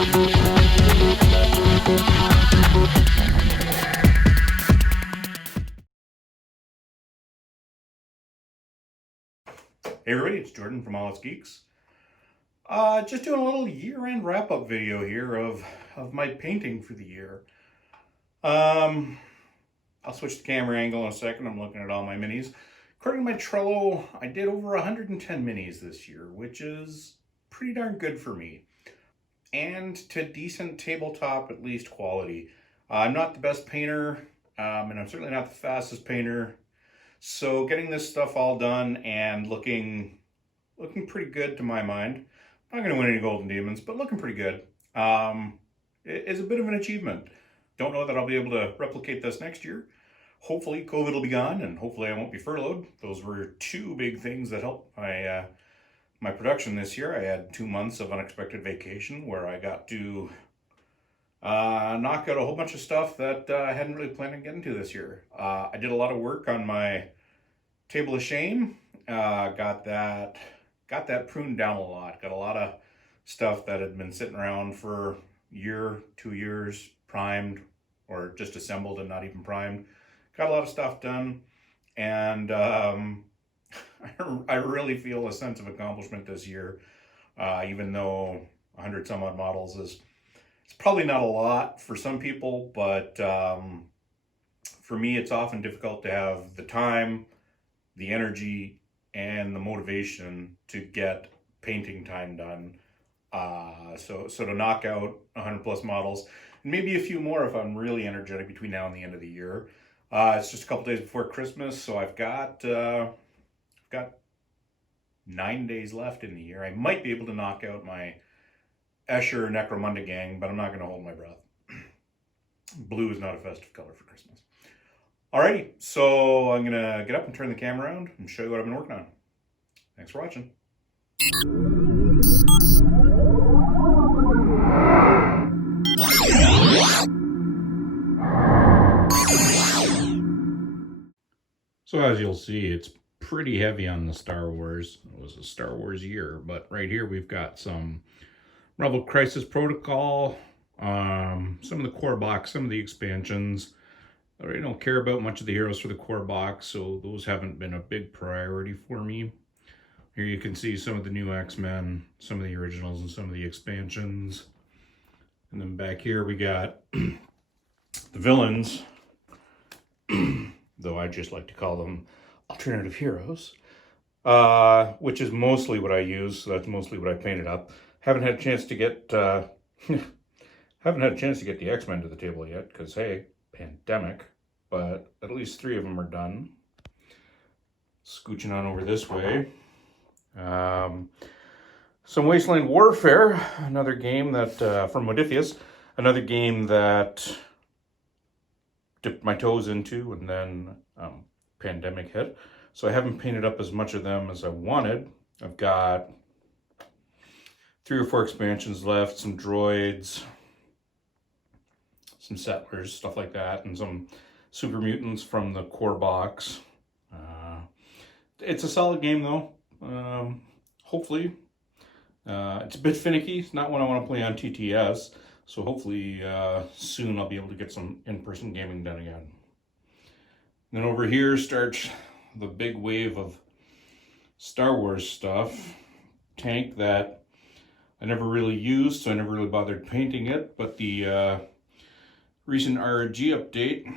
Hey everybody, it's Jordan from All It's Geeks. Just doing a little year-end wrap-up video here of my painting for the year. I'll switch the camera angle in a second. I'm looking at all my minis. According to my Trello, I did over 110 minis this year, which is pretty darn good for me. And to decent tabletop, at least quality. I'm not the best painter, and I'm certainly not the fastest painter. So getting this stuff all done and looking pretty good to my mind. I'm not going to win any golden demons, but looking pretty good. Is a bit of an achievement. Don't know that I'll be able to replicate this next year. Hopefully COVID will be gone and hopefully I won't be furloughed. Those were two big things that helped my production this year. I had 2 months of unexpected vacation where I got to knock out a whole bunch of stuff that I hadn't really planned on getting to this year. I did a lot of work on my table of shame. Got that pruned down a lot. Got a lot of stuff that had been sitting around for a year, 2 years, primed or just assembled and not even primed. Got a lot of stuff done, and I really feel a sense of accomplishment this year, even though 100 some odd models is. It's probably not a lot for some people, but for me, it's often difficult to have the time, the energy, and the motivation to get painting time done. So to knock out 100 plus models, and maybe a few more if I'm really energetic between now and the end of the year. It's just a couple days before Christmas, so I've got 9 days left in the year. I might be able to knock out my Escher Necromunda gang, but I'm not going to hold my breath. Blue is not a festive color for Christmas. Alrighty, so I'm going to get up and turn the camera around and show you what I've been working on. Thanks for watching. So as you'll see, it's pretty heavy on the Star Wars. It was a Star Wars year, but right here we've got some Rebel Crisis Protocol, some of the core box, some of the expansions. I really don't care about much of the heroes for the core box, so those haven't been a big priority for me. Here you can see some of the new X-Men, some of the originals, and some of the expansions. And then back here we got the villains, though I just like to call them alternative heroes, which is mostly what I use, so that's mostly what I painted up. Haven't had a chance to get the X-Men to the table yet, because hey, pandemic, but at least 3 of them are done. Scooching on over this way. Some Wasteland Warfare, another game that, from Modiphius, another game that dipped my toes into and then pandemic hit. So I haven't painted up as much of them as I wanted. I've got 3 or 4 expansions left, some droids, some settlers, stuff like that, and some super mutants from the core box. It's a solid game though. Hopefully. It's a bit finicky. It's not one I want to play on TTS, so hopefully soon I'll be able to get some in-person gaming done again. Then over here starts the big wave of Star Wars stuff. Tank that I never really used, so I never really bothered painting it, but the recent RG update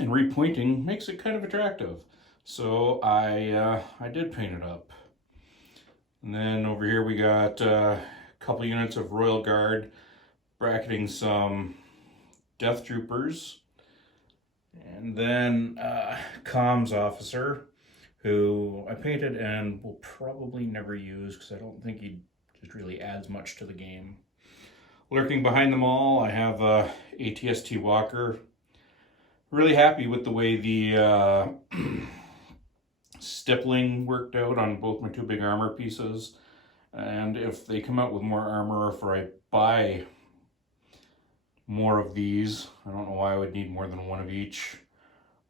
and repointing makes it kind of attractive. So I did paint it up. And then over here we got a couple units of Royal Guard bracketing some Death Troopers. And then comms officer, who I painted and will probably never use because I don't think he just really adds much to the game. Lurking behind them all, I have ATST Walker. Really happy with the way the stippling worked out on both my 2 big armor pieces. And if they come out with more armor, or if I buy more of these, I don't know why I would need more than 1 of each.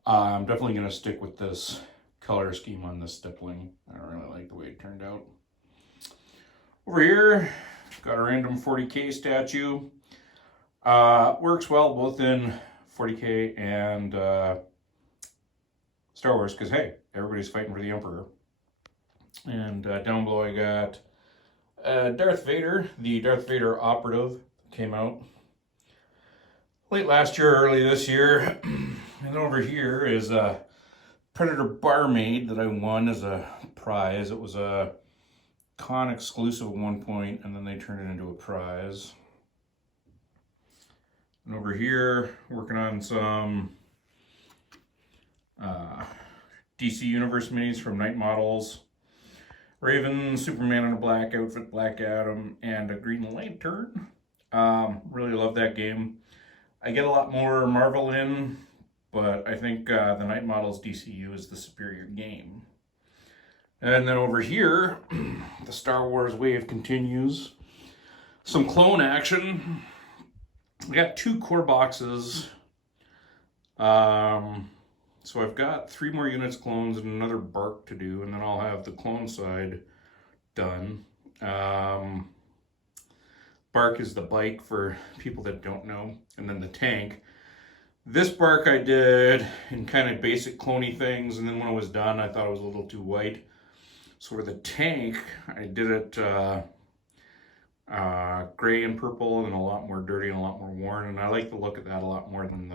I'm definitely going to stick with this color scheme on this stippling. I don't really like the way it turned out. Over here, got a random 40K statue. Works well both in 40K and Star Wars, because hey, everybody's fighting for the Emperor. And down below I got Darth Vader, the Darth Vader operative, came out late last year, early this year. And over here is a Predator barmaid that I won as a prize. It was a con exclusive at one point, and then they turned it into a prize. And over here, working on some DC Universe minis from Night Models. Raven, Superman in a black outfit, Black Adam, and a Green Lantern. Really love that game. I get a lot more Marvel in, but I think the Night Models DCU is the superior game. And then over here, the Star Wars wave continues. Some clone action. We got 2 core boxes. So I've got 3 more units clones and another bark to do, and then I'll have the clone side done. Bark is the bike for people that don't know, and then the tank. This bark I did in kind of basic cloney things, and then when it was done, I thought it was a little too white. So for the tank, I did it gray and purple, and a lot more dirty and a lot more worn, and I like the look of that a lot more than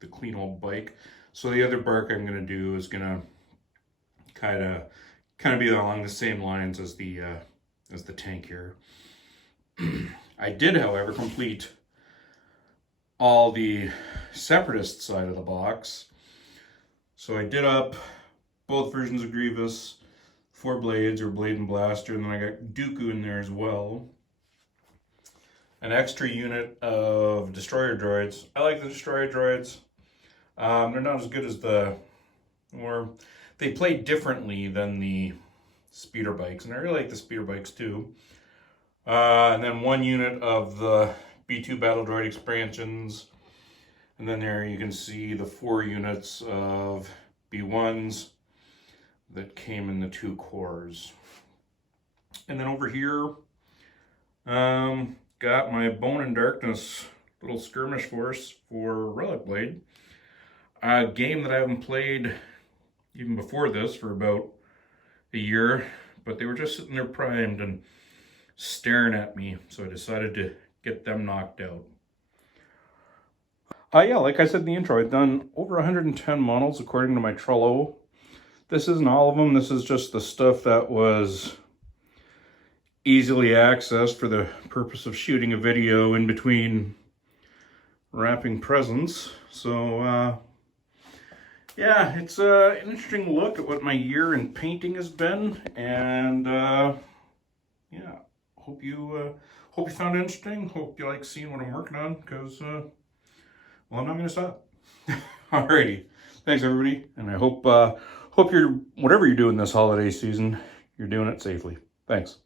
the clean old bike. So the other bark I'm going to do is going to kind of be along the same lines as the tank here. I did, however, complete all the Separatist side of the box. So I did up both versions of Grievous, 4 blades or blade and blaster, and then I got Dooku in there as well. An extra unit of destroyer droids. I like the destroyer droids. They're not as good as they play differently than the speeder bikes, and I really like the speeder bikes too. And then 1 unit of the B2 Battle Droid expansions, and then there you can see the 4 units of B1s that came in the 2 cores. And then over here, got my Bone and Darkness little skirmish force for Relicblade. A game that I haven't played even before this for about a year, but they were just sitting there primed and staring at me, so I decided to get them knocked out. Yeah, like I said in the intro, I've done over 110 models according to my Trello. This isn't all of them, this is just the stuff that was easily accessed for the purpose of shooting a video in between wrapping presents. So, yeah, it's an interesting look at what my year in painting has been, and yeah, hope you found it interesting. Hope you like seeing what I'm working on, because well, I'm not going to stop. Alrighty, thanks everybody, and I hope you're, whatever you're doing this holiday season, you're doing it safely. Thanks.